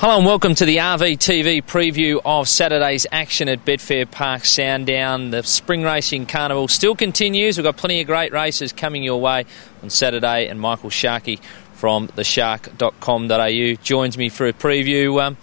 Hello and welcome to the RVTV preview of Saturday's action at Betfair Park Sandown. The Spring Racing Carnival still continues. We've got plenty of great races coming your way on Saturday, and Michael Sharkie from theshark.com.au joins me for a preview.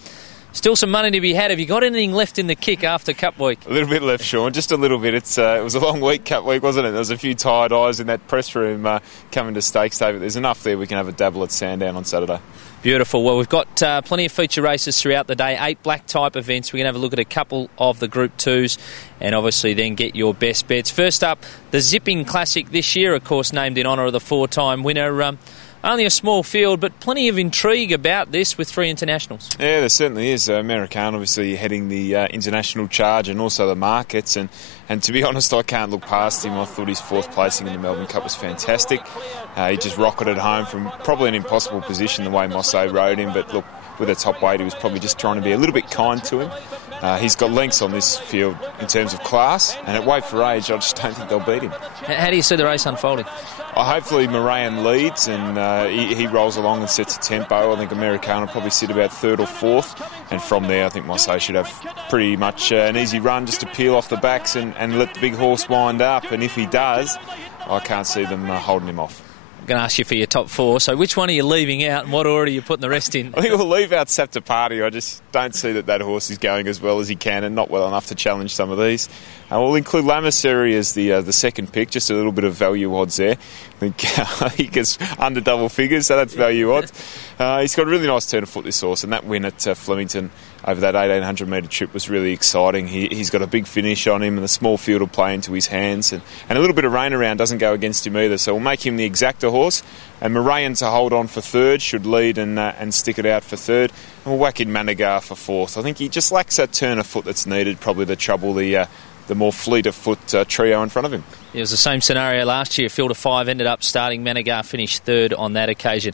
Still some money to be had. Have you got anything left in the kick after Cup Week? A little bit left, Sean. Just a little bit. It was a long week, Cup Week, wasn't it? There was a few tired eyes in that press room coming to Stakes Day, but there's enough there. We can have a dabble at Sandown on Saturday. Beautiful. Well, we've got plenty of feature races throughout the day, 8 black-type events. We're going to have a look at a couple of the Group 2s and obviously then get your best bets. First up, the Zipping Classic this year, of course, named in honour of the 4-time winner. Only a small field, but plenty of intrigue about this with 3 internationals. Yeah, there certainly is. American obviously heading the international charge and also the markets. And to be honest, I can't look past him. I thought his 4th placing in the Melbourne Cup was fantastic. He just rocketed home from probably an impossible position the way Mosse rode him. But look, with a top weight, he was probably just trying to be a little bit kind to him. He's got lengths on this field in terms of class, and at weight for age, I just don't think they'll beat him. How do you see the race unfolding? Hopefully Moran leads and he rolls along and sets a tempo. I think American will probably sit about 3rd or 4th, and from there I think Mosse should have pretty much an easy run just to peel off the backs and let the big horse wind up, and if he does, I can't see them holding him off. I'm going to ask you for your top 4. So which one are you leaving out and what order are you putting the rest in? I think we'll leave out Saptapati. I just don't see that horse is going as well as he can and not well enough to challenge some of these. We'll include Lamasery as the second pick, just a little bit of value odds there. I think he gets under double figures, so that's value odds. He's got a really nice turn of foot, this horse, and that win at Flemington over that 1,800 metre trip was really exciting. He's got a big finish on him, and the small field will play into his hands, and a little bit of rain around doesn't go against him either, so we'll make him the exacta horse, and Moraine to hold on for 3rd, should lead and stick it out for 3rd, and we'll whack in Managar for 4th. I think he just lacks that turn of foot that's needed, probably to trouble the more fleet of foot trio in front of him. It was the same scenario last year. Field of 5 ended up starting. Managar finished 3rd on that occasion.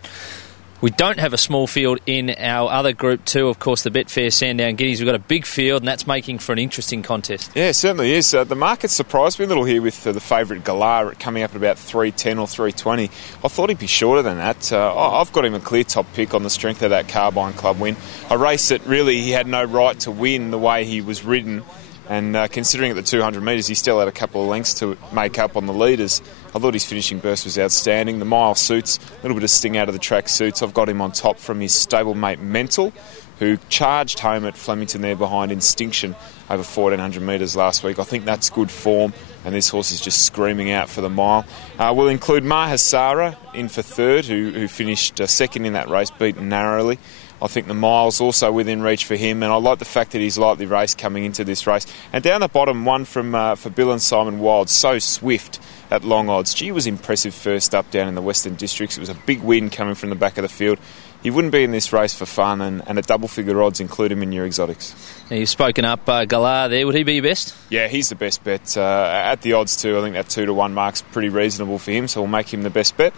We don't have a small field in our other Group 2, of course, the Betfair Sandown Guineas. We've got a big field, and that's making for an interesting contest. Yeah, it certainly is. The market surprised me a little here with the favourite Galar coming up at about 3.10 or 3.20. I thought he'd be shorter than that. I've got him a clear top pick on the strength of that Carbine Club win. A race that really he had no right to win the way he was ridden. And considering at the 200 metres he still had a couple of lengths to make up on the leaders, I thought his finishing burst was outstanding. The mile suits, a little bit of sting out of the track suits. I've got him on top from his stablemate Mental, who charged home at Flemington there behind Instinction over 1,400 metres last week. I think that's good form, and this horse is just screaming out for the mile. We'll include Mahasara in for 3rd, who finished 2nd in that race, beaten narrowly. I think the mile's also within reach for him, and I like the fact that he's lightly raced coming into this race. And down the bottom, one from for Bill and Simon Wild, So Swift at long odds. Gee, was impressive first up down in the Western Districts. It was a big win coming from the back of the field. He wouldn't be in this race for fun, and at double-figure odds, include him in your exotics. Now, you've spoken up Galar there. Would he be your best? Yeah, he's the best bet. At the odds too, I think that 2-1 mark's pretty reasonable for him, so we'll make him the best bet.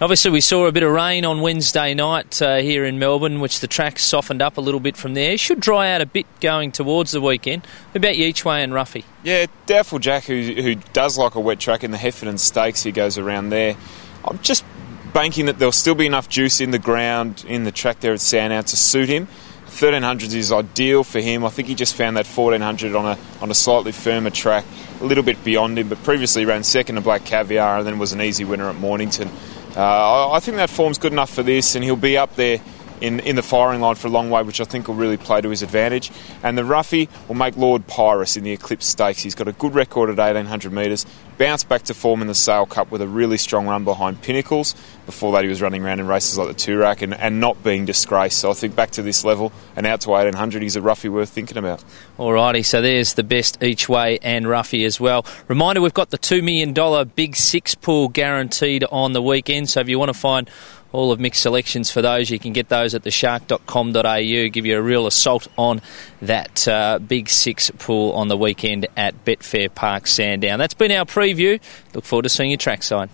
Obviously, we saw a bit of rain on Wednesday night here in Melbourne, which the track softened up a little bit from there. It should dry out a bit going towards the weekend. What about Yeachway and Ruffy? Yeah, Doubtful Jack, who does like a wet track in the Heffernan Stakes, he goes around there. I'm just banking that there'll still be enough juice in the ground, in the track there at Sandown to suit him. 1,300 is ideal for him. I think he just found that 1,400 on a slightly firmer track, a little bit beyond him, but previously ran 2nd to Black Caviar and then was an easy winner at Mornington. I think that form's good enough for this, and he'll be up there in the firing line for a long way, which I think will really play to his advantage. And the Ruffy will make Lord Pyrrhus in the Eclipse Stakes. He's got a good record at 1,800 metres, bounced back to form in the Sale Cup with a really strong run behind Pinnacles. Before that, he was running around in races like the Toorak and not being disgraced. So I think back to this level and out to 1,800, he's a Ruffy worth thinking about. Alrighty, so there's the best each way and Ruffy as well. Reminder, we've got the $2 million Big Six pool guaranteed on the weekend, so if you want to find all of Mick's selections for those, you can get those at theshark.com.au, give you a real assault on that Big Six pool on the weekend at Betfair Park Sandown. That's been our preview. Look forward to seeing you trackside.